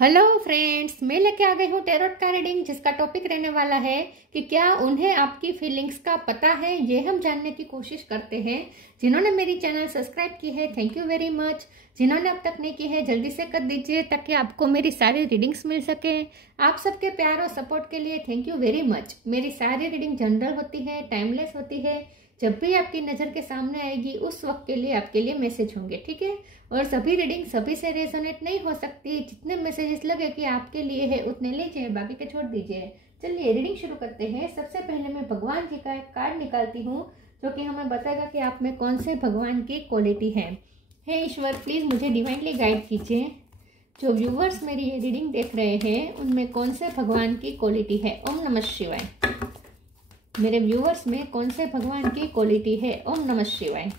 Hello friends, मैं लेके आ गई हूँ टैरोट का रीडिंग, जिसका टॉपिक रहने वाला है कि क्या उन्हें आपकी फीलिंग्स का पता है। ये हम जानने की कोशिश करते हैं। जिन्होंने मेरी चैनल सब्सक्राइब की है, थैंक यू वेरी मच। जिन्होंने अब तक नहीं की है, जल्दी से कर दीजिए ताकि आपको मेरी सारी रीडिंग्स मिल सके। आप सबके प्यार और सपोर्ट के लिए थैंक यू वेरी मच। मेरी सारी रीडिंग जनरल होती है, टाइमलेस होती है। जब भी आपकी नज़र के सामने आएगी उस वक्त के लिए आपके लिए मैसेज होंगे, ठीक है। और सभी रीडिंग सभी से रेजोनेट नहीं हो सकती। जितने मैसेजेस लगे कि आपके लिए है उतने लीजिए, बाकी के छोड़ दीजिए। चलिए रीडिंग शुरू करते हैं। सबसे पहले मैं भगवान जी का एक कार्ड निकालती हूँ जो कि हमें बताएगा कि आप में कौन से भगवान की क्वालिटी है। हे ईश्वर, प्लीज़ मुझे डिवाइनली गाइड कीजिए। जो व्यूवर्स मेरी ये रीडिंग देख रहे हैं उनमें कौन से भगवान की क्वालिटी है। ओम नमः शिवाय। मेरे व्यूवर्स में कौन से भगवान की क्वालिटी है। ओम नमः शिवाय।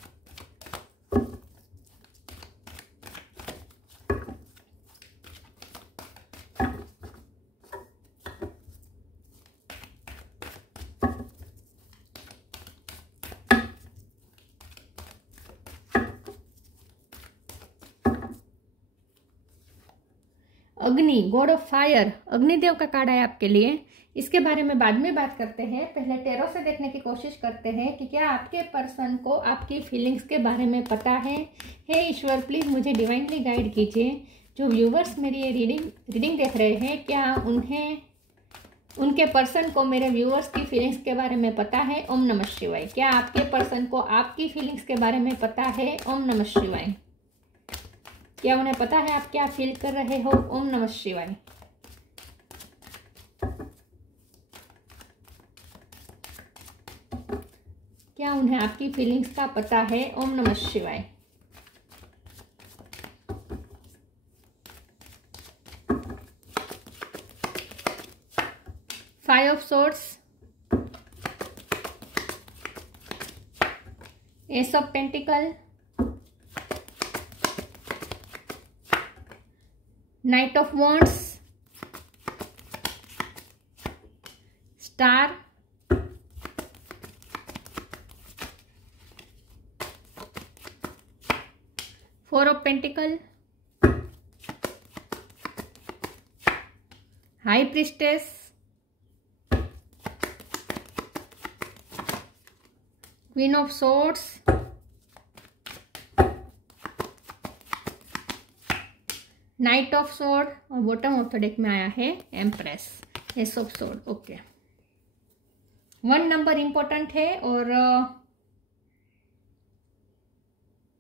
अग्नि, गॉड ऑफ फायर, अग्निदेव का कार्ड है आपके लिए। इसके बारे में बाद में बात करते हैं। पहले टैरो से देखने की कोशिश करते हैं कि क्या आपके पर्सन को आपकी फीलिंग्स के बारे में पता है। हे ईश्वर, प्लीज़ मुझे डिवाइनली गाइड कीजिए। जो व्यूवर्स मेरी ये रीडिंग देख रहे हैं, क्या उन्हें उनके पर्सन को मेरे व्यूवर्स की फीलिंग्स के बारे में पता है। ओम नमः शिवाय। क्या आपके पर्सन को आपकी फीलिंग्स के बारे में पता है। ओम नमः शिवाय। क्या उन्हें पता है आप क्या फील कर रहे हो। ओम नमः शिवाय। क्या उन्हें आपकी फीलिंग्स का पता है। ओम नमः शिवाय। Five of swords, S of pentacle, night of wands, star, four of pentacle, high priestess, queen of swords, night of sword, और बॉटम ऑफ द डेक में आया है empress, S of sword. Okay, 1 number important है और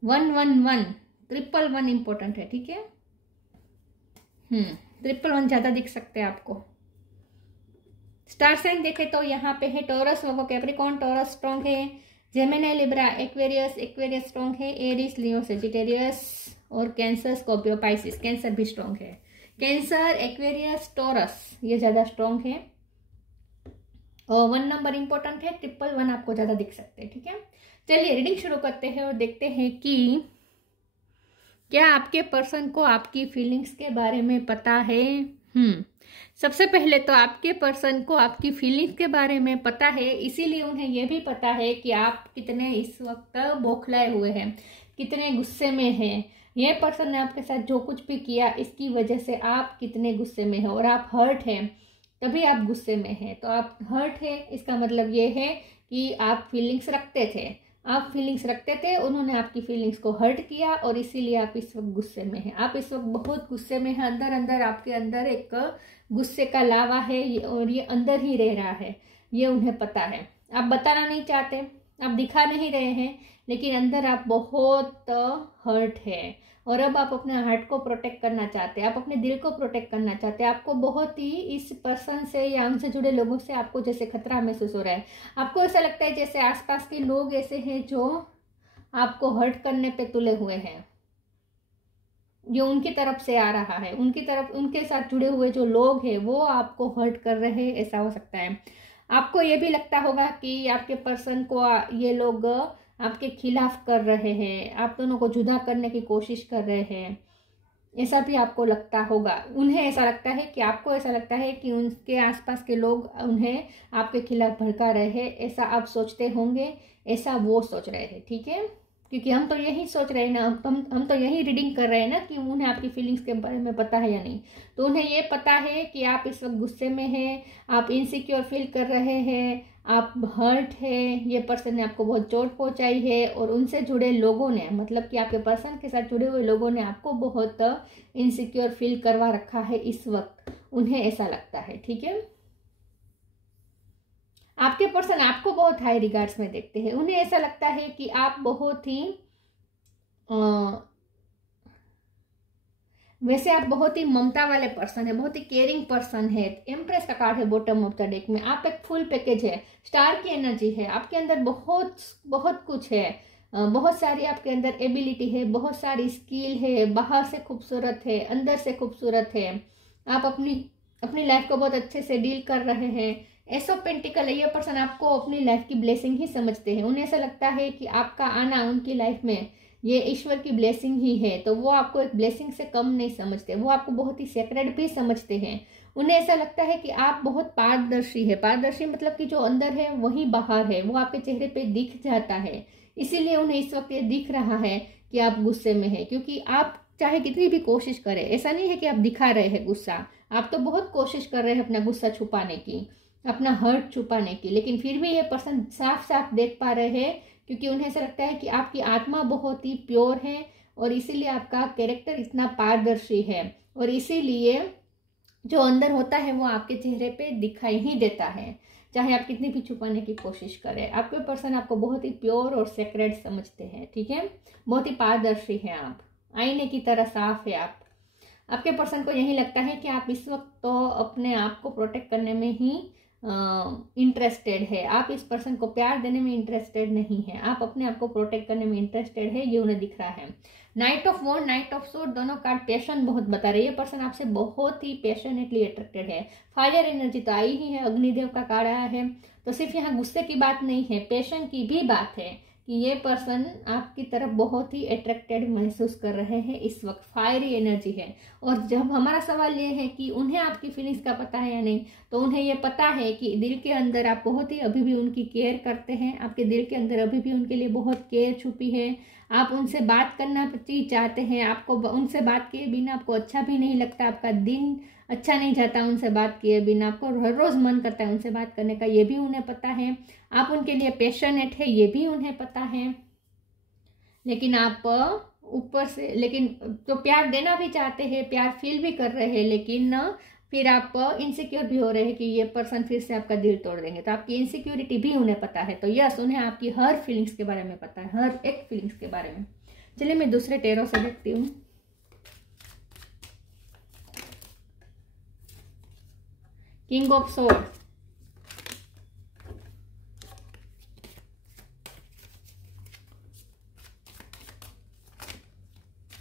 111 111 important है, ठीक है। 111 ज्यादा दिख सकते हैं आपको। स्टार साइन देखे तो यहाँ पे है टॉरस, वो कैप्रिकॉर्न, टॉरस स्ट्रॉन्ग है। जेमिनी, लिब्रा, एक्वेरियस स्ट्रॉन्ग है। एरीज, लियो, सेजिटेरियस और कैंसर, स्कॉर्पियो, पाइसिस। कैंसर भी स्ट्रॉन्ग है। कैंसर, एक्वेरियस, टॉरस ये ज्यादा स्ट्रॉन्ग है। और 1 नंबर इंपॉर्टेंट है। 111 आपको ज्यादा दिख सकते हैं, ठीक है। चलिए रीडिंग शुरू करते हैं और देखते हैं कि क्या आपके पर्सन को आपकी फीलिंग्स के बारे में पता है। सबसे पहले तो आपके पर्सन को आपकी फीलिंग्स के बारे में पता है, इसीलिए उन्हें यह भी पता है कि आप कितने इस वक्त बौखलाए हुए हैं, कितने गुस्से में हैं। यह पर्सन ने आपके साथ जो कुछ भी किया इसकी वजह से आप कितने गुस्से में हैं और आप हर्ट हैं, तभी आप गुस्से में हैं। तो आप हर्ट है, इसका मतलब ये है कि आप फीलिंग्स रखते थे, उन्होंने आपकी फीलिंग्स को हर्ट किया और इसीलिए आप इस वक्त गुस्से में हैं। आप इस वक्त बहुत गुस्से में हैं। अंदर अंदर आपके अंदर एक गुस्से का लावा है और ये अंदर ही रह रहा है, ये उन्हें पता है। आप बताना नहीं चाहते, आप दिखा नहीं रहे हैं, लेकिन अंदर आप बहुत हर्ट है और अब आप अपने हार्ट को प्रोटेक्ट करना चाहते हैं, आप अपने दिल को प्रोटेक्ट करना चाहते हैं। आपको बहुत ही इस पर्सन से या उनसे जुड़े लोगों से आपको जैसे खतरा महसूस हो रहा है। आपको ऐसा लगता है जैसे आसपास के लोग ऐसे हैं जो आपको हर्ट करने पे तुले हुए हैं, जो उनकी तरफ से आ रहा है, उनके साथ जुड़े हुए जो लोग हैं वो आपको हर्ट कर रहे हैं, ऐसा हो सकता है। आपको ये भी लगता होगा कि आपके पर्सन को ये लोग आपके खिलाफ कर रहे हैं, आप दोनों को जुदा करने की कोशिश कर रहे हैं, ऐसा भी आपको लगता होगा। उन्हें ऐसा लगता है कि आपको ऐसा लगता है कि उनके आसपास के लोग उन्हें आपके खिलाफ भड़का रहे हैं, ऐसा आप सोचते होंगे, ऐसा वो सोच रहे हैं, ठीक है। क्योंकि हम तो यही सोच रहे हैं ना, हम तो यही रीडिंग कर रहे हैं ना कि उन्हें आपकी फीलिंग्स के बारे में पता है या नहीं। तो उन्हें ये पता है कि आप इस वक्त गुस्से में हैं, आप इनसिक्योर फील कर रहे हैं, आप हर्ट है, ये पर्सन ने आपको बहुत चोट पहुंचाई है, और उनसे जुड़े लोगों ने, मतलब कि आपके पर्सन के साथ जुड़े हुए लोगों ने आपको बहुत इनसिक्योर फील करवा रखा है इस वक्त, उन्हें ऐसा लगता है। ठीक है, आपके पर्सन आपको बहुत हाई रिगार्ड्स में देखते हैं। उन्हें ऐसा लगता है कि आप बहुत ही वैसे आप बहुत ही ममता वाले पर्सन है, बहुत ही केयरिंग पर्सन है। एम्प्रेस का कार्ड है बॉटम ऑफ द डेक में। आप एक फुल पैकेज है, स्टार की एनर्जी है, आपके अंदर बहुत बहुत कुछ है, बहुत सारी आपके अंदर एबिलिटी है, बहुत सारी स्किल है, बाहर से खूबसूरत है, अंदर से खूबसूरत है। आप अपनी लाइफ को बहुत अच्छे से डील कर रहे हैं। एस ऑफ पेंटिकल है, ये पर्सन आपको अपनी लाइफ की ब्लेसिंग ही समझते हैं। उन्हें ऐसा लगता है कि आपका आना उनकी लाइफ में ये ईश्वर की ब्लेसिंग ही है, तो वो आपको एक ब्लेसिंग से कम नहीं समझते, वो आपको बहुत ही सेक्रेड भी समझते हैं। उन्हें ऐसा लगता है कि आप बहुत पारदर्शी है। पारदर्शी मतलब कि जो अंदर है वही बाहर है, वो आपके चेहरे पे दिख जाता है। इसीलिए उन्हें इस वक्त ये दिख रहा है कि आप गुस्से में है, क्योंकि आप चाहे कितनी भी कोशिश करें, ऐसा नहीं है कि आप दिखा रहे हैं गुस्सा, आप तो बहुत कोशिश कर रहे हैं अपना गुस्सा छुपाने की, अपना हर्ट छुपाने की, लेकिन फिर भी ये पर्सन साफ साफ देख पा रहे हैं, क्योंकि उन्हें ऐसा लगता है कि आपकी आत्मा बहुत ही प्योर है, और इसीलिए आपका कैरेक्टर इतना पारदर्शी है, और इसीलिए जो अंदर होता है वो आपके चेहरे पे दिखाई ही देता है, चाहे आप कितनी भी छुपाने की कोशिश करें। आपके पर्सन आपको बहुत ही प्योर और सेक्रेड समझते हैं। ठीक है, बहुत ही पारदर्शी है, आप आईने की तरह साफ है। आपके पर्सन को यही लगता है कि आप इस वक्त तो अपने आप को प्रोटेक्ट करने में ही इंटरेस्टेड है, आप इस पर्सन को प्यार देने में इंटरेस्टेड नहीं है, आप अपने आप को प्रोटेक्ट करने में इंटरेस्टेड है, ये उन्हें दिख रहा है। Knight of wand, knight of sword, दोनों कार्ड पैशन बहुत बता रहे हैं। ये पर्सन आपसे बहुत ही पैशनेटली अट्रैक्टेड है। फायर एनर्जी तो आई ही है, अग्निदेव का कार्ड आया है, तो सिर्फ यहाँ गुस्से की बात नहीं है, पैशन की भी बात है कि ये पर्सन आपकी तरफ बहुत ही अट्रैक्टेड महसूस कर रहे हैं इस वक्त। फायरी एनर्जी है। और जब हमारा सवाल ये है कि उन्हें आपकी फीलिंग्स का पता है या नहीं, तो उन्हें ये पता है कि दिल के अंदर आप बहुत ही अभी भी उनकी केयर करते हैं, आपके दिल के अंदर अभी भी उनके लिए बहुत केयर छुपी है। आप उनसे बात करना चाहते हैं, आपको उनसे बात किए बिना आपको अच्छा भी नहीं लगता, आपका दिन अच्छा नहीं जाता उनसे बात किए बिना, आपको हर रोज मन करता है उनसे बात करने का, ये भी उन्हें पता है। आप उनके लिए पैशनेट है, ये भी उन्हें पता है। लेकिन आप ऊपर से, लेकिन तो प्यार देना भी चाहते हैं, प्यार फील भी कर रहे हैं, लेकिन फिर आप इनसिक्योर भी हो रहे हैं कि ये पर्सन फिर से आपका दिल तोड़ देंगे, तो आपकी इनसिक्योरिटी भी उन्हें पता है। तो यस, उन्हें आपकी हर फीलिंग्स के बारे में पता है, हर एक फीलिंग्स के बारे में। चलिए मैं दूसरे टेरो से देखती हूँ। किंग ऑफ सोर्ड,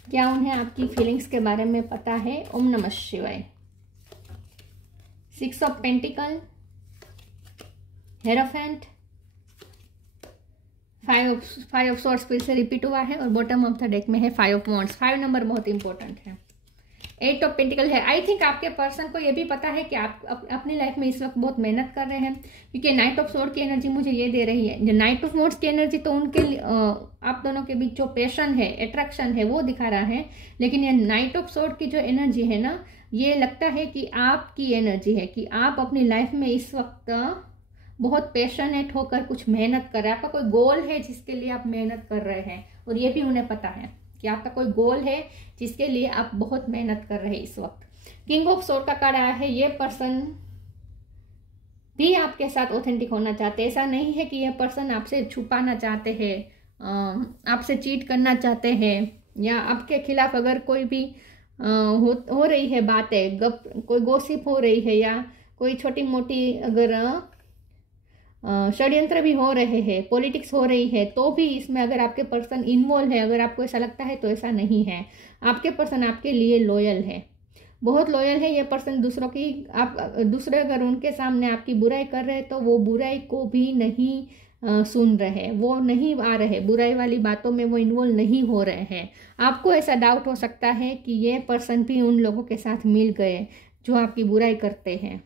क्या उन्हें आपकी फीलिंग्स के बारे में पता है? ओम नमः शिवाय। Six of pentacle, hierophant, five of swords फिर से रिपीट हुआ है, और बॉटम ऑफ द डेक में है फाइव ऑफ वॉन्ड्स। 5 नंबर बहुत इंपॉर्टेंट है। 8 ऑफ पेंटिकल है। आई थिंक आपके पर्सन को ये भी पता है कि आप अपनी लाइफ में इस वक्त बहुत मेहनत कर रहे हैं, क्योंकि नाइट ऑफ सोर्ड की एनर्जी मुझे ये दे रही है। जो नाइट ऑफ वॉन्ड्स की एनर्जी तो उनके आप दोनों के बीच जो पैशन है, अट्रैक्शन है, वो दिखा रहा है। लेकिन ये नाइट ऑफ सोर्ड की जो एनर्जी है ना, ये लगता है कि आपकी एनर्जी है कि आप अपनी लाइफ में इस वक्त बहुत पैशनेट होकर कुछ मेहनत कर रहे हैं। आपका कोई गोल है जिसके लिए आप मेहनत कर रहे हैं, और ये भी उन्हें पता है कि आपका कोई गोल है जिसके लिए आप बहुत मेहनत कर रहे हैं इस वक्त। किंग ऑफ सोर्ड का कार्ड आया है। ये पर्सन भी आपके साथ ऑथेंटिक होना चाहते हैं। ऐसा नहीं है कि यह पर्सन आपसे छुपाना चाहते हैं, आपसे चीट करना चाहते हैं, या आपके खिलाफ अगर कोई भी हो रही है बातें, कोई गॉसिप हो रही है, या कोई छोटी मोटी अगर षड्यंत्र भी हो रहे हैं, पॉलिटिक्स हो रही है, तो भी इसमें अगर आपके पर्सन इन्वॉल्व है, अगर आपको ऐसा लगता है, तो ऐसा नहीं है। आपके पर्सन आपके लिए लॉयल है, बहुत लॉयल है। ये पर्सन दूसरों की, आप दूसरे अगर उनके सामने आपकी बुराई कर रहे हैं, तो वो बुराई को भी नहीं सुन रहे, वो नहीं आ रहे, बुराई वाली बातों में वो इन्वॉल्व नहीं हो रहे हैं। आपको ऐसा डाउट हो सकता है कि ये पर्सन भी उन लोगों के साथ मिल गए जो आपकी बुराई करते हैं,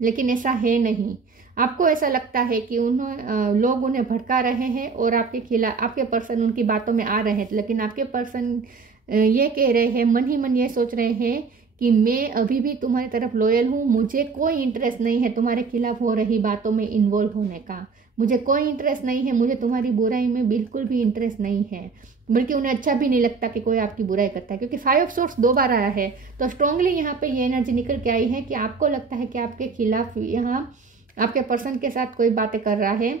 लेकिन ऐसा है नहीं। आपको ऐसा लगता है कि लोग उन्हें भड़का रहे हैं और आपके खिलाफ, आपके पर्सन उनकी बातों में आ रहे हैं, लेकिन आपके पर्सन ये कह रहे हैं, मन ही मन ये सोच रहे हैं कि मैं अभी भी तुम्हारी तरफ लॉयल हूँ, मुझे कोई इंटरेस्ट नहीं है तुम्हारे खिलाफ हो रही बातों में इन्वॉल्व होने का, मुझे कोई इंटरेस्ट नहीं है, मुझे तुम्हारी बुराई में बिल्कुल भी इंटरेस्ट नहीं है, बल्कि उन्हें अच्छा भी नहीं लगता कि कोई आपकी बुराई करता है। क्योंकि 5 ऑफ सोर्स 2 बार आया है, तो स्ट्रांगली यहाँ पे ये एनर्जी निकल के आई है कि आपको लगता है कि आपके खिलाफ यहाँ आपके पर्सन के साथ कोई बातें कर रहा है,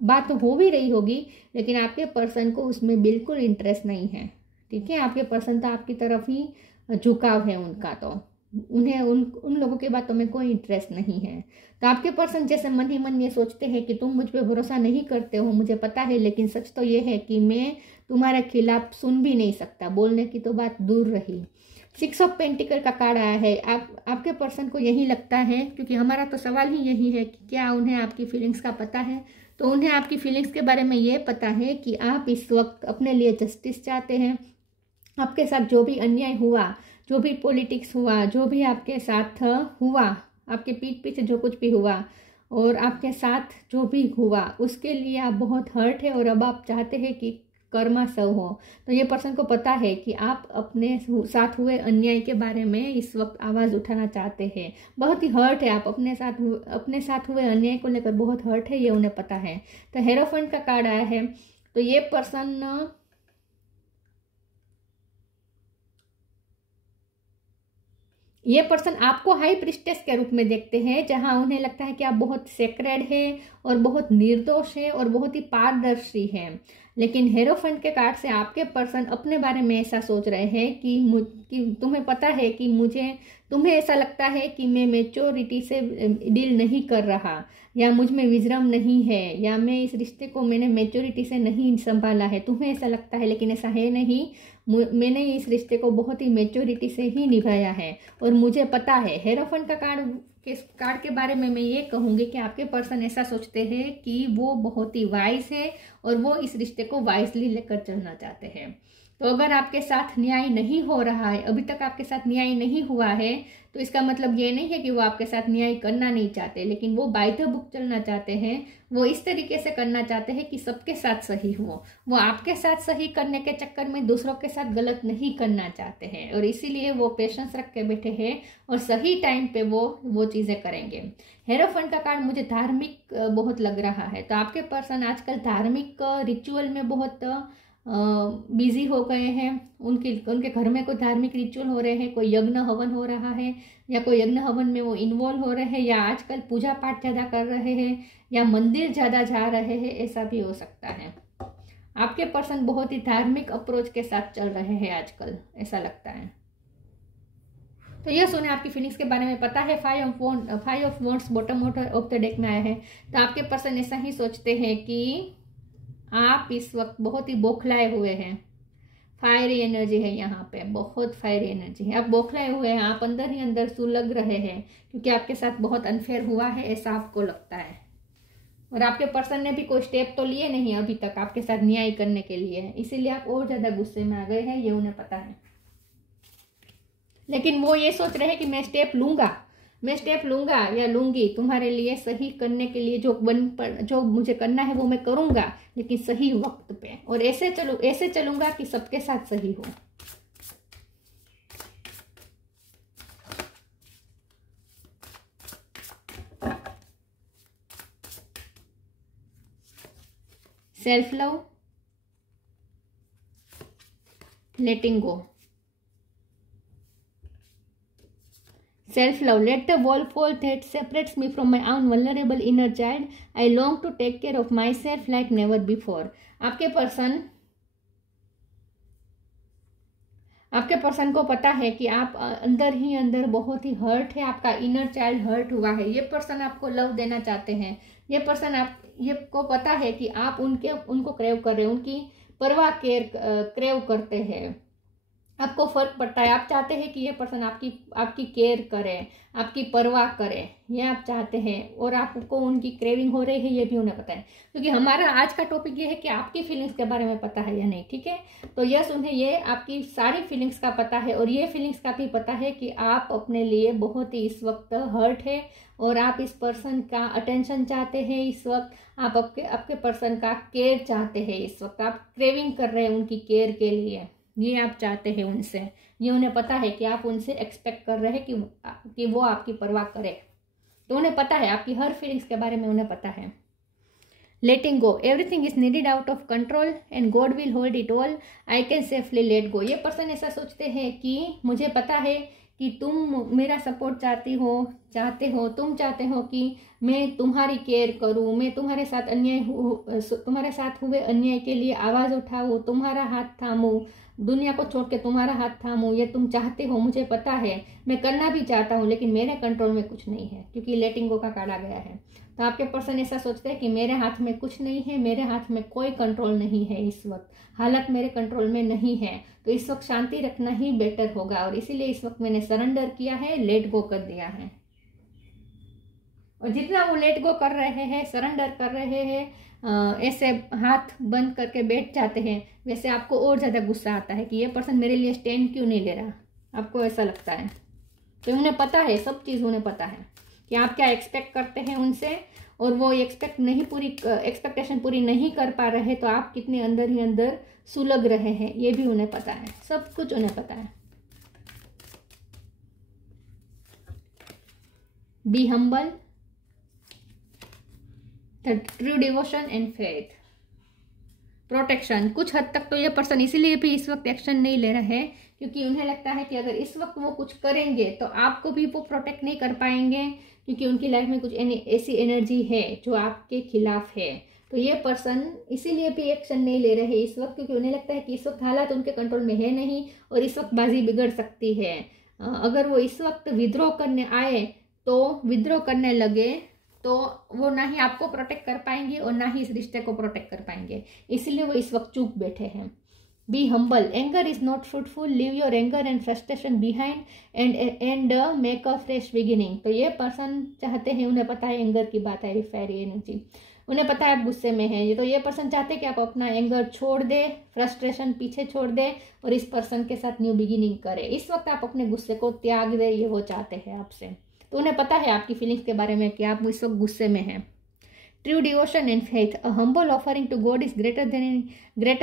बात तो हो भी रही होगी, लेकिन आपके पर्सन को उसमें बिल्कुल इंटरेस्ट नहीं है। ठीक है, आपके पर्सन तो आपकी तरफ ही झुकाव है उनका, तो उन्हें उन लोगों की बातों में कोई इंटरेस्ट नहीं है। तो आपके पर्सन जैसे मन ही मन ये सोचते हैं कि तुम मुझ पे भरोसा नहीं करते हो, मुझे पता है, लेकिन सच तो ये है कि मैं तुम्हारे खिलाफ सुन भी नहीं सकता, बोलने की तो बात दूर रही। 6 ऑफ पेंटिकल का कार्ड आया है। आपके पर्सन को यही लगता है, क्योंकि हमारा तो सवाल ही यही है कि क्या उन्हें आपकी फीलिंग्स का पता है, तो उन्हें आपकी फीलिंग्स के बारे में ये पता है कि आप इस वक्त अपने लिए जस्टिस चाहते हैं। आपके साथ जो भी अन्याय हुआ, जो भी पॉलिटिक्स हुआ, जो भी आपके साथ हुआ, आपके पीठ पीछे जो कुछ भी हुआ और आपके साथ जो भी हुआ, उसके लिए आप बहुत हर्ट है और अब आप चाहते हैं कि कर्मा सव हो। तो ये पर्सन को पता है कि आप अपने साथ हुए अन्याय के बारे में इस वक्त आवाज़ उठाना चाहते हैं, बहुत ही हर्ट है, आप अपने साथ हुए अन्याय को लेकर बहुत हर्ट है, ये उन्हें पता है। तो हेरोफेंट का कार्ड आया है। तो ये पर्सन आपको हाई प्रिस्टेस के रूप में देखते हैं, जहां उन्हें लगता है कि आप बहुत सेक्रेड है और बहुत निर्दोष है और बहुत ही पारदर्शी हैं। लेकिन हेरोफेंट के कार्ड से आपके पर्सन अपने बारे में ऐसा सोच रहे हैं कि तुम्हें पता है कि तुम्हें ऐसा लगता है कि मैं मैच्योरिटी से डील नहीं कर रहा, या मुझ में विजडम नहीं है, या मैं इस रिश्ते को मैंने मैच्योरिटी से नहीं संभाला है, तुम्हें ऐसा लगता है, लेकिन ऐसा है नहीं। मैंने इस रिश्ते को बहुत ही मैच्योरिटी से ही निभाया है और मुझे पता है। हेरोफेंट का कार्ड के बारे में मैं ये कहूँगी कि आपके पर्सन ऐसा सोचते हैं कि वो बहुत ही वाइज है और वो इस रिश्ते को वाइजली लेकर चलना चाहते हैं। तो अगर आपके साथ न्याय नहीं हो रहा है, अभी तक आपके साथ न्याय नहीं हुआ है, तो इसका मतलब ये नहीं है कि वो आपके साथ न्याय करना नहीं चाहते, लेकिन वो बाय द बुक चलना चाहते हैं। वो इस तरीके से करना चाहते हैं कि सबके साथ सही हो, वो आपके साथ सही करने के चक्कर में दूसरों के साथ गलत नहीं करना चाहते हैं, और इसीलिए वो पेशेंस रख के बैठे हैं और सही टाइम पे वो चीज़ें करेंगे। हेरोफेंट का कार्ड मुझे धार्मिक बहुत लग रहा है, तो आपके पर्सन आजकल धार्मिक रिचुअल में बहुत बिजी हो गए हैं। उनके घर में कोई धार्मिक रिचुअल हो रहे हैं, कोई यज्ञ हवन हो रहा है, या कोई यज्ञ हवन में वो इन्वॉल्व हो रहे हैं, या आजकल पूजा पाठ ज़्यादा कर रहे हैं, या मंदिर ज़्यादा जा रहे हैं, ऐसा भी हो सकता है। आपके पर्सन बहुत ही धार्मिक अप्रोच के साथ चल रहे हैं आजकल, ऐसा लगता है। तो यह सुने आपकी फीलिंग्स के बारे में पता है। 5 of wands bottom of the deck में आया है। तो आपके पर्सन ऐसा ही सोचते हैं कि आप इस वक्त बहुत ही बौखलाए हुए हैं, फायरी एनर्जी है यहाँ पे, बहुत फायरी एनर्जी है, आप बौखलाए हुए हैं, आप अंदर ही अंदर सुलग रहे हैं, क्योंकि आपके साथ बहुत अनफेयर हुआ है, ऐसा आपको लगता है। और आपके पर्सन ने भी कोई स्टेप तो लिए नहीं अभी तक आपके साथ न्याय करने के लिए, इसीलिए आप और ज़्यादा गुस्से में आ गए हैं, ये उन्हें पता है। लेकिन वो ये सोच रहे हैं कि मैं स्टेप लूंगा या लूंगी तुम्हारे लिए सही करने के लिए, जो मुझे करना है वो मैं करूंगा, लेकिन सही वक्त पे, और ऐसे चलूंगा कि सबके साथ सही हो। Self love, letting go. Self-love. Let the wall fall that separates me from my own vulnerable inner child. I long to take care of myself like never before. आपके पर्सन को पता है कि आप अंदर ही अंदर बहुत ही हर्ट है, आपका इनर चाइल्ड हर्ट हुआ है। ये पर्सन आपको लव देना चाहते हैं। ये पर्सन ये को पता है कि आप उनको क्रेव कर रहे हैं, उनकी परवाह क्रेव करते हैं। आपको फर्क पड़ता है। आप चाहते हैं कि ये पर्सन आपकी केयर करे, आपकी परवाह करे, ये आप चाहते हैं, और आपको उनकी क्रेविंग हो रही है ये भी उन्हें पता है। क्योंकि हमारा आज का टॉपिक ये है कि आपकी फीलिंग्स के बारे में पता है या नहीं, ठीक है। तो यस, उन्हें ये आपकी सारी फीलिंग्स का पता है, और ये फीलिंग्स का भी पता है कि आप अपने लिए बहुत ही इस वक्त हर्ट है, और आप इस पर्सन का अटेंशन चाहते हैं इस वक्त, आप आपके पर्सन का केयर चाहते हैं इस वक्त, आप क्रेविंग कर रहे हैं उनकी केयर के लिए, ये आप चाहते हैं उनसे। ये उन्हें पता है कि आप उनसे एक्सपेक्ट कर रहे हैं कि वो आपकी परवाह करे। तो उन्हें पता है आपकी हर फीलिंग्स के बारे में, उन्हें पता है। Letting go, everything is needed out of control and God will hold it all, I can safely let go. ये पर्सन ऐसा सोचते हैं कि मुझे पता है कि तुम मेरा सपोर्ट चाहते हो, तुम चाहते हो कि मैं तुम्हारी केयर करूं, मैं तुम्हारे साथ हुए अन्याय के लिए आवाज़ उठाऊं, तुम्हारा हाथ थामूं, दुनिया को छोड़ के तुम्हारा हाथ थामूं, ये तुम चाहते हो, मुझे पता है, मैं करना भी चाहता हूँ, लेकिन मेरे कंट्रोल में कुछ नहीं है, क्योंकि लेटिंग गो का कार्ड आ गया है। तो आपके पर्सन ऐसा सोचते हैं कि मेरे हाथ में कुछ नहीं है, मेरे हाथ में कोई कंट्रोल नहीं है इस वक्त, हालत मेरे कंट्रोल में नहीं है, तो इस वक्त शांति रखना ही बेटर होगा, और इसीलिए इस वक्त मैंने सरेंडर किया है, लेट गो कर दिया है। और जितना वो लेट गो कर रहे हैं, सरेंडर कर रहे हैं, ऐसे हाथ बंद करके बैठ जाते हैं, वैसे आपको और ज़्यादा गुस्सा आता है कि ये पर्सन मेरे लिए स्टैंड क्यों नहीं ले रहा, आपको ऐसा लगता है। तो उन्हें पता है, सब चीज़ उन्हें पता है कि आप क्या एक्सपेक्ट करते हैं उनसे, और वो एक्सपेक्टेशन पूरी नहीं कर पा रहे, तो आप कितने अंदर ही अंदर सुलग रहे हैं, ये भी उन्हें पता है, सब कुछ उन्हें पता है। Be humble, the true devotion and faith, protection. कुछ हद तक तो ये पर्सन इसीलिए भी इस वक्त एक्शन नहीं ले रहे हैं, क्योंकि उन्हें लगता है कि अगर इस वक्त वो कुछ करेंगे तो आपको भी वो प्रोटेक्ट नहीं कर पाएंगे, क्योंकि उनकी लाइफ में कुछ ऐसी एनर्जी है जो आपके खिलाफ है। तो ये पर्सन इसीलिए भी एक्शन नहीं ले रहे इस वक्त, क्योंकि उन्हें लगता है कि इस वक्त हालात उनके कंट्रोल में है नहीं, और इस वक्त बाजी बिगड़ सकती है। अगर वो इस वक्त विद्रोह करने आए, तो विद्रोह करने लगे, तो वो ना ही आपको प्रोटेक्ट कर पाएंगे और ना ही इस रिश्ते को प्रोटेक्ट कर पाएंगे, इसलिए वो इस वक्त चुप बैठे हैं। Be humble, anger is not fruitful, leave your anger and frustration behind and make a fresh beginning. तो ये पर्सन चाहते हैं, उन्हें पता है एंगर की बात है, फेरी एनर्जी, उन्हें पता है आप गुस्से में हैं, तो ये पर्सन चाहते हैं कि आप अपना एंगर छोड़ दे, फ्रस्ट्रेशन पीछे छोड़ दे, और इस पर्सन के साथ न्यू बिगिनिंग करें। इस वक्त आप अपने गुस्से को त्याग दे, ये वो चाहते हैं आपसे। तो उन्हें पता है आपकी फीलिंग्स के बारे में कि आप इस वक्त गुस्से में हैं। True devotion and faith, a humble offering to God is greater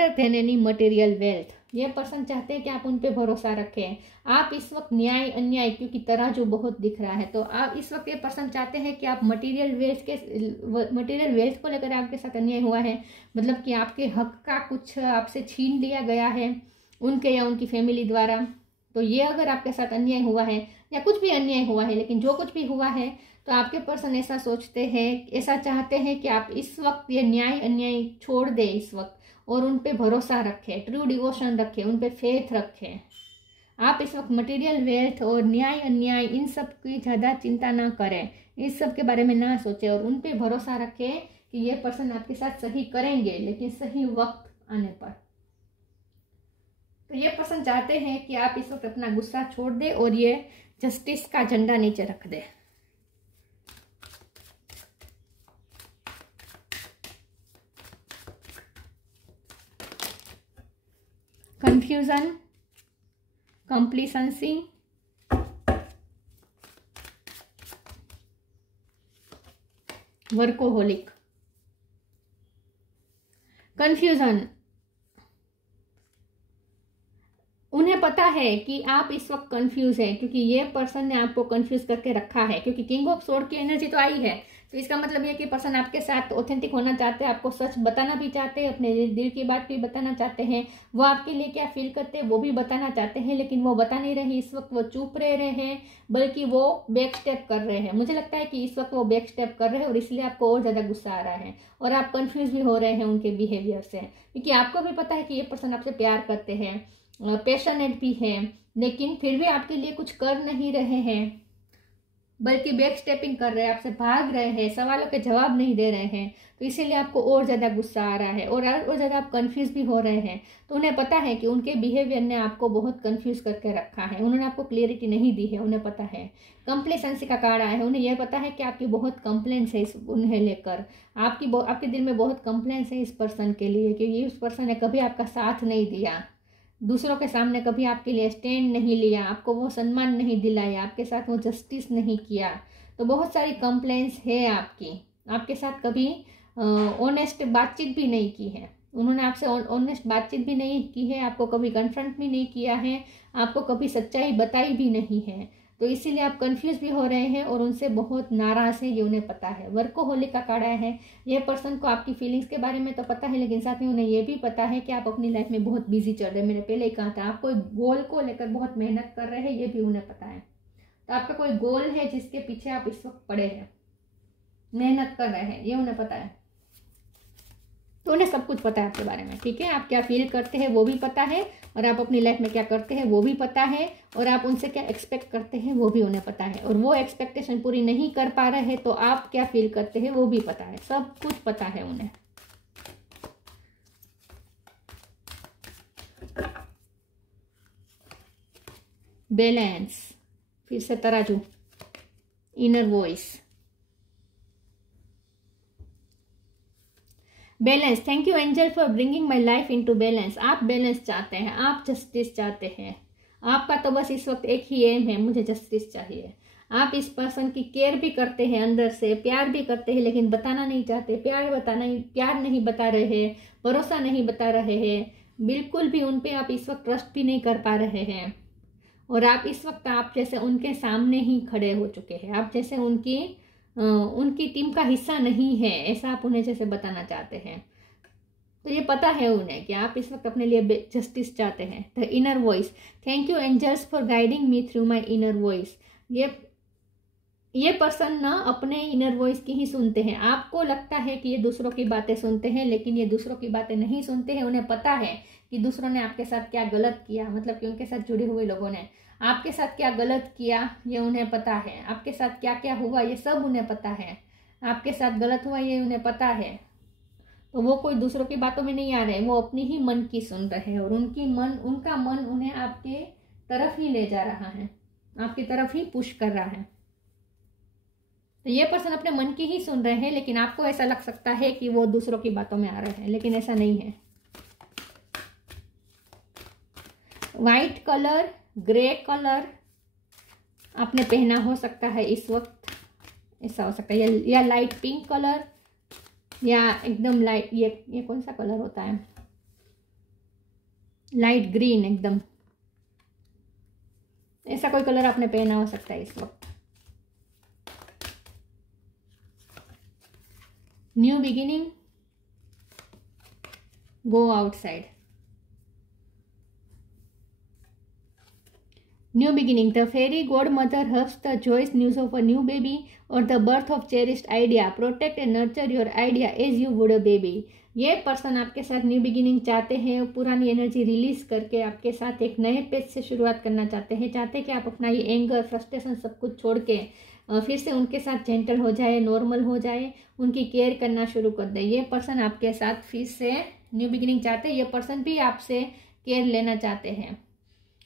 than any material wealth. ये पर्सन चाहते हैं कि आप उन पे भरोसा रखें। आप इस वक्त न्याय अन्याय, क्योंकि तराजू बहुत दिख रहा है, तो आप इस वक्त ये पर्सन चाहते हैं कि आप मटेरियल वेल्थ को लेकर आपके साथ अन्याय हुआ है, मतलब कि आपके हक का कुछ आपसे छीन लिया गया है उनके या उनकी फैमिली द्वारा। तो ये अगर आपके साथ अन्याय हुआ है या कुछ भी अन्याय हुआ है, लेकिन जो कुछ भी हुआ है, तो आपके पर्सन ऐसा सोचते हैं, ऐसा चाहते हैं कि आप इस वक्त ये न्याय अन्याय छोड़ दें इस वक्त, और उन पे भरोसा रखें, ट्रू डिवोशन रखें, उन पे फेथ रखें। आप इस वक्त मटेरियल वेल्थ और न्याय अन्याय इन सब की ज़्यादा चिंता ना करें, इस सब के बारे में ना सोचें, और उन पे भरोसा रखें कि ये पर्सन आपके साथ सही करेंगे, लेकिन सही वक्त आने पर। तो ये पर्सन चाहते हैं कि आप इस वक्त अपना गुस्सा छोड़ दें और ये जस्टिस का झंडा नीचे रख दे। Confusion, कंप्लीसेंसी, workaholic. कंफ्यूजन, उन्हें पता है कि आप इस वक्त कंफ्यूज है, क्योंकि ये पर्सन ने आपको कंफ्यूज करके रखा है, क्योंकि किंग ऑफ सोर्ड की एनर्जी तो आई है, तो इसका मतलब ये कि पर्सन आपके साथ ऑथेंटिक होना चाहते हैं, आपको सच बताना भी चाहते हैं, अपने दिल की बात भी बताना चाहते हैं, वो आपके लिए क्या फील करते हैं वो भी बताना चाहते हैं, लेकिन वो बता नहीं रहे इस वक्त, वो चुप रह रहे हैं, बल्कि वो बैक स्टेप कर रहे हैं। मुझे लगता है कि इस वक्त वो बैक स्टेप कर रहे हैं, और इसलिए आपको और ज़्यादा गुस्सा आ रहा है, और आप कन्फ्यूज भी हो रहे हैं उनके बिहेवियर से, क्योंकि आपको भी पता है कि ये पर्सन आपसे प्यार करते हैं, पैशनेट भी है, लेकिन फिर भी आपके लिए कुछ कर नहीं रहे हैं। बल्कि बैक स्टेपिंग कर रहे हैं, आपसे भाग रहे हैं, सवालों के जवाब नहीं दे रहे हैं, तो इसीलिए आपको और ज़्यादा गुस्सा आ रहा है और ज़्यादा आप कंफ्यूज भी हो रहे हैं। तो उन्हें पता है कि उनके बिहेवियर ने आपको बहुत कंफ्यूज करके रखा है, उन्होंने आपको क्लियरिटी नहीं दी है, उन्हें पता है। कंप्लेसेंसी का कार्ड आया है, उन्हें यह पता है कि आपकी बहुत कंप्लेंट्स है उन्हें लेकर, आपके दिल में बहुत कंप्लेंट्स है इस पर्सन के लिए, क्योंकि उस पर्सन ने कभी आपका साथ नहीं दिया, दूसरों के सामने कभी आपके लिए स्टैंड नहीं लिया, आपको वो सम्मान नहीं दिलाया, आपके साथ वो जस्टिस नहीं किया। तो बहुत सारी कंप्लेंट्स है आपके साथ कभी ऑनेस्ट बातचीत भी नहीं की है, उन्होंने आपसे ऑनेस्ट बातचीत भी नहीं की है, आपको कभी कन्फ्रंट भी नहीं किया है, आपको कभी सच्चाई बताई भी नहीं है। तो इसीलिए आप कंफ्यूज भी हो रहे हैं और उनसे बहुत नाराज़ है, ये उन्हें पता है। वर्कोहोलिक का कार्ड आया है, ये पर्सन को आपकी फीलिंग्स के बारे में तो पता है, लेकिन साथ में उन्हें ये भी पता है कि आप अपनी लाइफ में बहुत बिजी चल रहे हैं। मैंने पहले ही कहा था, आप कोई गोल को लेकर बहुत मेहनत कर रहे हैं, ये भी उन्हें पता है। तो आपका कोई गोल है जिसके पीछे आप इस वक्त पड़े हैं, मेहनत कर रहे हैं, ये उन्हें पता है। तो उन्हें सब कुछ पता है आपके बारे में, ठीक है। आप क्या फील करते हैं वो भी पता है, और आप अपनी लाइफ में क्या करते हैं वो भी पता है, और आप उनसे क्या एक्सपेक्ट करते हैं वो भी उन्हें पता है। और वो एक्सपेक्टेशन पूरी नहीं कर पा रहे हैं तो आप क्या फील करते हैं वो भी पता है, सब कुछ पता है उन्हें। बैलेंस, फिर से तराजू, inner voice, balance. Thank you angel for bringing my life into balance. आप बैलेंस चाहते हैं, आप जस्टिस चाहते हैं, आपका तो बस इस वक्त एक ही एम है, मुझे जस्टिस चाहिए। आप इस पर्सन की केयर भी करते हैं, अंदर से प्यार भी करते हैं, लेकिन बताना नहीं चाहते, प्यार नहीं बता रहे हैं, भरोसा नहीं बता रहे हैं, बिल्कुल भी उन पे आप इस वक्त ट्रस्ट भी नहीं कर पा रहे हैं। और आप इस वक्त आप जैसे उनके सामने ही खड़े हो चुके हैं, आप जैसे उनकी टीम का हिस्सा नहीं है, ऐसा आप उन्हें जैसे बताना चाहते हैं। तो ये पता है उन्हें कि आप इस वक्त अपने लिए जस्टिस चाहते हैं। The inner voice, thank you angels for guiding me through my inner voice. ये पर्सन ना अपने इनर वॉइस की ही सुनते हैं। आपको लगता है कि ये दूसरों की बातें सुनते हैं, लेकिन ये दूसरों की बातें नहीं सुनते हैं। उन्हें पता है कि दूसरों ने आपके साथ क्या गलत किया, मतलब कि उनके साथ जुड़े हुए लोगों ने आपके साथ क्या गलत किया, ये उन्हें पता है। आपके साथ क्या क्या हुआ ये सब उन्हें पता है, आपके साथ गलत हुआ ये उन्हें पता है। तो वो कोई दूसरों की बातों में नहीं आ रहे, वो अपनी ही मन की सुन रहे हैं, और उनका मन उन्हें आपके तरफ ही ले जा रहा है, आपकी तरफ ही पुश कर रहा है। तो ये पर्सन अपने मन की ही सुन रहे हैं, लेकिन आपको ऐसा लग सकता है कि वो दूसरों की बातों में आ रहे हैं, लेकिन ऐसा नहीं है। वाइट कलर, ग्रे कलर आपने पहना हो सकता है इस वक्त, ऐसा हो सकता है, या लाइट पिंक कलर, या एकदम लाइट, ये कौन सा कलर होता है, लाइट ग्रीन, एकदम ऐसा कोई कलर आपने पहना हो सकता है इस वक्त। New beginning, go outside. New beginning. The fairy godmother huffs the joyous news of a new baby or the birth of cherished idea. Protect and nurture your idea as you would a baby. ये person आपके साथ new beginning चाहते हैं, पुरानी energy release करके आपके साथ एक नए पेज से शुरुआत करना चाहते हैं कि आप अपना ये एंगर, फ्रस्ट्रेशन सब कुछ छोड़ के फिर से उनके साथ जेंटल हो जाए, नॉर्मल हो जाए, उनकी केयर करना शुरू कर दे। ये पर्सन आपके साथ फिर से न्यू बिगिनिंग चाहते हैं। ये पर्सन भी आपसे केयर लेना चाहते हैं।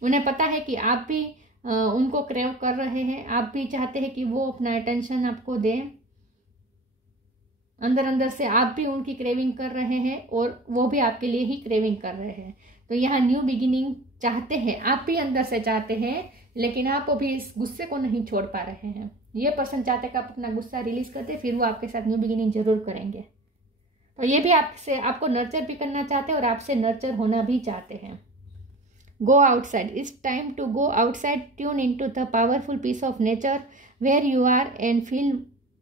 उन्हें पता है कि आप भी उनको क्रेव कर रहे हैं, आप भी चाहते हैं कि वो अपना अटेंशन आपको दें। अंदर अंदर से आप भी उनकी क्रेविंग कर रहे हैं और वो भी आपके लिए ही क्रेविंग कर रहे हैं। तो यहाँ न्यू बिगिनिंग चाहते हैं, आप भी अंदर से चाहते हैं, लेकिन आप अभी इस गुस्से को नहीं छोड़ पा रहे हैं। ये पर्सन चाहते हैं कि आप अपना गुस्सा रिलीज कर दे, फिर वो आपके साथ न्यू बिगिनिंग जरूर करेंगे। तो ये भी आपको नर्चर भी करना चाहते हैं और आपसे नर्चर होना भी चाहते हैं। Go outside. It's time to go outside. Tune into the powerful piece of nature where you are and feel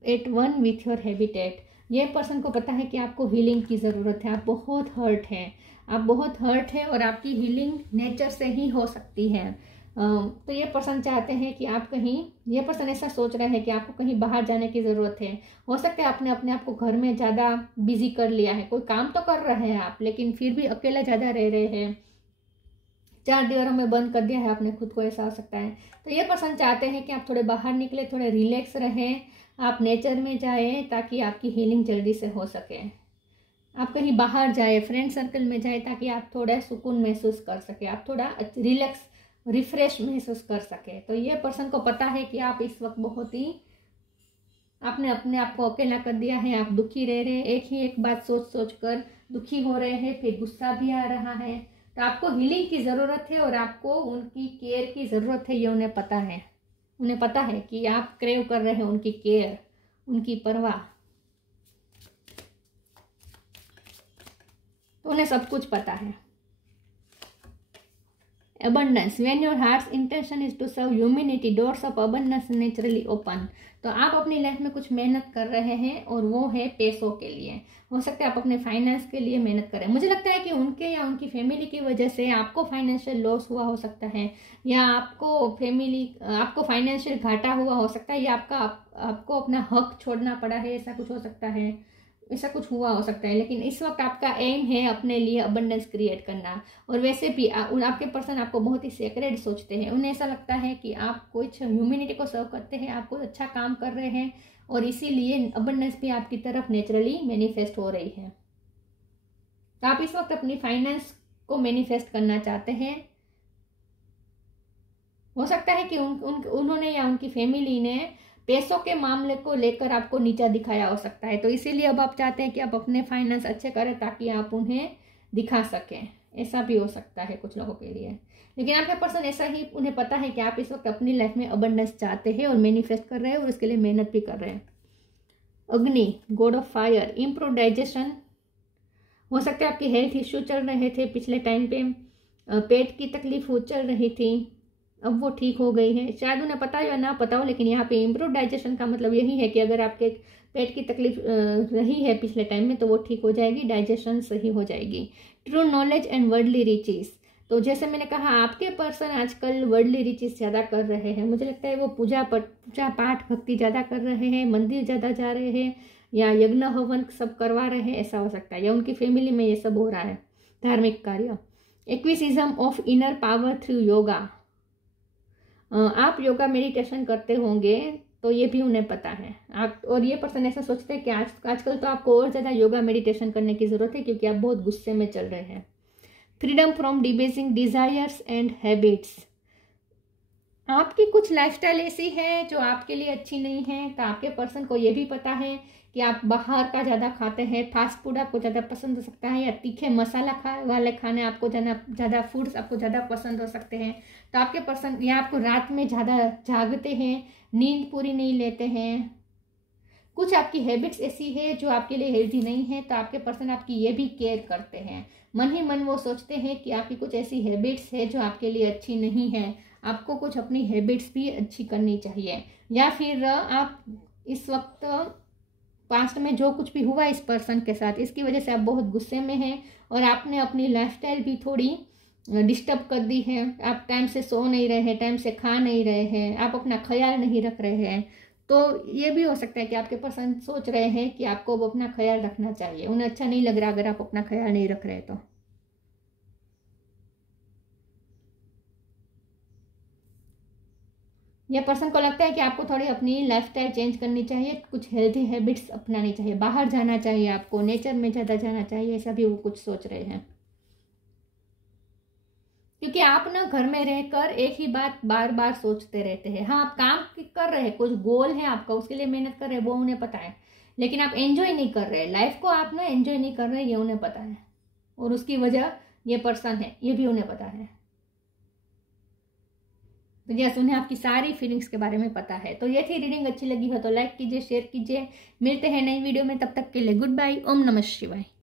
at one with your habitat. ये पर्सन को पता है कि आपको हीलिंग की ज़रूरत है, आप बहुत हर्ट हैं, और आपकी हीलिंग नेचर से ही हो सकती है। तो ये पर्सन चाहते हैं कि आप ये पर्सन ऐसा सोच रहे हैं कि आपको कहीं बाहर जाने की ज़रूरत है। हो सकता है आपने अपने आप को घर में ज़्यादा बिजी कर लिया है, कोई काम तो कर रहे हैं आप, लेकिन फिर भी अकेले ज़्यादा रह रहे हैं, 4 दीवारों में बंद कर दिया है आपने खुद को, ऐसा हो सकता है। तो ये पर्सन चाहते हैं कि आप थोड़े बाहर निकले, थोड़े रिलैक्स रहें, आप नेचर में जाएं ताकि आपकी हीलिंग जल्दी से हो सके। आप कहीं बाहर जाए, फ्रेंड सर्कल में जाए ताकि आप थोड़ा सुकून महसूस कर सके, आप थोड़ा रिलैक्स रिफ्रेश महसूस कर सके। तो ये पर्सन को पता है कि आप इस वक्त बहुत ही, आपने अपने आप को अकेला कर दिया है, आप दुखी रह रहे हैं, एक ही एक बात सोच सोच कर दुखी हो रहे हैं, फिर गुस्सा भी आ रहा है। तो आपको हीलिंग की ज़रूरत है और आपको उनकी केयर की ज़रूरत है, ये उन्हें पता है। उन्हें पता है कि आप क्रेव कर रहे हैं उनकी केयर, उनकी परवाह। तो उन्हें सब कुछ पता है। Abundance. When your heart's intention is to serve humanity, doors of abundance naturally open. तो आप अपनी लाइफ में कुछ मेहनत कर रहे हैं और वो है पैसों के लिए। हो सकता है आप अपने फाइनेंस के लिए मेहनत करें। मुझे लगता है कि उनके या उनकी फैमिली की वजह से आपको फाइनेंशियल लॉस हुआ हो सकता है, या आपको फाइनेंशियल घाटा हुआ हो सकता है, या आपको अपना हक छोड़ना पड़ा है, ऐसा कुछ हो सकता है, ऐसा कुछ हुआ हो सकता है। लेकिन इस वक्त आपका एम है अपने लिए अबंडेंस क्रिएट करना। और वैसे भी आपके पर्सन आपको बहुत ही सेक्रेड सोचते हैं। उन्हें ऐसा लगता है कि आप कुछ ह्यूमैनिटी को सर्व करते हैं, आप कोई अच्छा काम कर रहे हैं, और इसीलिए अबंडेंस भी आपकी तरफ नेचुरली मैनिफेस्ट हो रही है। तो आप इस वक्त अपनी फाइनेंस को मैनिफेस्ट करना चाहते हैं। हो सकता है कि उन्होंने या उनकी फैमिली ने पैसों के मामले को लेकर आपको नीचा दिखाया हो सकता है। तो इसीलिए अब आप चाहते हैं कि आप अपने फाइनेंस अच्छे करें ताकि आप उन्हें दिखा सकें। ऐसा भी हो सकता है कुछ लोगों के लिए। लेकिन आपका पर्सन ऐसा ही, उन्हें पता है कि आप इस वक्त अपनी लाइफ में अबंडेंस चाहते हैं और मैनिफेस्ट कर रहे हैं और उसके लिए मेहनत भी कर रहे हैं। अग्नि, God of fire, improve digestion. हो सकता है आपकी हेल्थ इश्यू चल रहे थे पिछले टाइम पे, पेट की तकलीफ वो चल रही थी, अब वो ठीक हो गई है। शायद उन्हें पता हो या ना पता हो, लेकिन यहाँ पे इम्प्रूव डाइजेशन का मतलब यही है कि अगर आपके पेट की तकलीफ रही है पिछले टाइम में तो वो ठीक हो जाएगी, डाइजेशन सही हो जाएगी। True knowledge and worldly riches. तो जैसे मैंने कहा, आपके पर्सन आजकल वर्ल्डली रिचेस ज़्यादा कर रहे हैं। मुझे लगता है वो पूजा पाठ भक्ति ज़्यादा कर रहे हैं, मंदिर ज़्यादा जा रहे हैं, या यज्ञ हवन सब करवा रहे हैं, ऐसा हो सकता है। या उनकी फैमिली में ये सब हो रहा है, धार्मिक कार्य। Acquisition of inner power through yoga. आप योगा मेडिटेशन करते होंगे तो ये भी उन्हें पता है। आप और ये पर्सन ऐसा सोचते हैं कि आजकल तो आपको और ज़्यादा योगा मेडिटेशन करने की ज़रूरत है क्योंकि आप बहुत गुस्से में चल रहे हैं। Freedom from debasing desires and habits. आपकी कुछ लाइफस्टाइल ऐसी है जो आपके लिए अच्छी नहीं है। तो आपके पर्सन को ये भी पता है कि आप बाहर का ज़्यादा खाते हैं, फास्ट फूड आपको ज़्यादा पसंद हो सकता है, या तीखे मसाला वाले खाने आपको ज़्यादा फूड्स आपको ज़्यादा पसंद हो सकते हैं। तो आपके पर्सन या आपको रात में ज़्यादा जागते हैं, नींद पूरी नहीं लेते हैं, कुछ आपकी हैबिट्स ऐसी है जो आपके लिए हेल्दी नहीं है। तो आपके पर्सन आपकी ये भी केयर करते हैं। मन ही मन वो सोचते हैं कि आपकी कुछ ऐसी हैबिट्स है जो आपके लिए अच्छी नहीं है, आपको कुछ अपनी हैबिट्स भी अच्छी करनी चाहिए। या फिर आप इस वक्त पास्ट में जो कुछ भी हुआ इस पर्सन के साथ, इसकी वजह से आप बहुत गुस्से में हैं और आपने अपनी लाइफस्टाइल भी थोड़ी डिस्टर्ब कर दी है। आप टाइम से सो नहीं रहे हैं, टाइम से खा नहीं रहे हैं, आप अपना ख्याल नहीं रख रहे हैं। तो ये भी हो सकता है कि आपके पर्सन सोच रहे हैं कि आपको अब अपना ख्याल रखना चाहिए। उन्हें अच्छा नहीं लग रहा अगर आप अपना ख्याल नहीं रख रहे तो। यह पर्सन को लगता है कि आपको थोड़ी अपनी लाइफस्टाइल चेंज करनी चाहिए, कुछ हेल्थी हैबिट्स अपनानी चाहिए, बाहर जाना चाहिए, आपको नेचर में ज़्यादा जाना चाहिए, ऐसा भी वो कुछ सोच रहे हैं। क्योंकि आप ना घर में रहकर एक ही बात बार बार सोचते रहते हैं। हाँ, आप काम कर रहे हैं, कुछ गोल है आपका, उसके लिए मेहनत कर रहे हैं, वो उन्हें पता है, लेकिन आप एंजॉय नहीं कर रहे, लाइफ को आप ना एंजॉय नहीं कर रहे, ये उन्हें पता है। और उसकी वजह ये पर्सन है, ये भी उन्हें पता है। तो जैसे उन्हें आपकी सारी फीलिंग्स के बारे में पता है। तो ये थी रीडिंग। अच्छी लगी हो तो लाइक कीजिए, शेयर कीजिए। मिलते हैं नई वीडियो में, तब तक के लिए गुड बाय। ओम नमः शिवाय।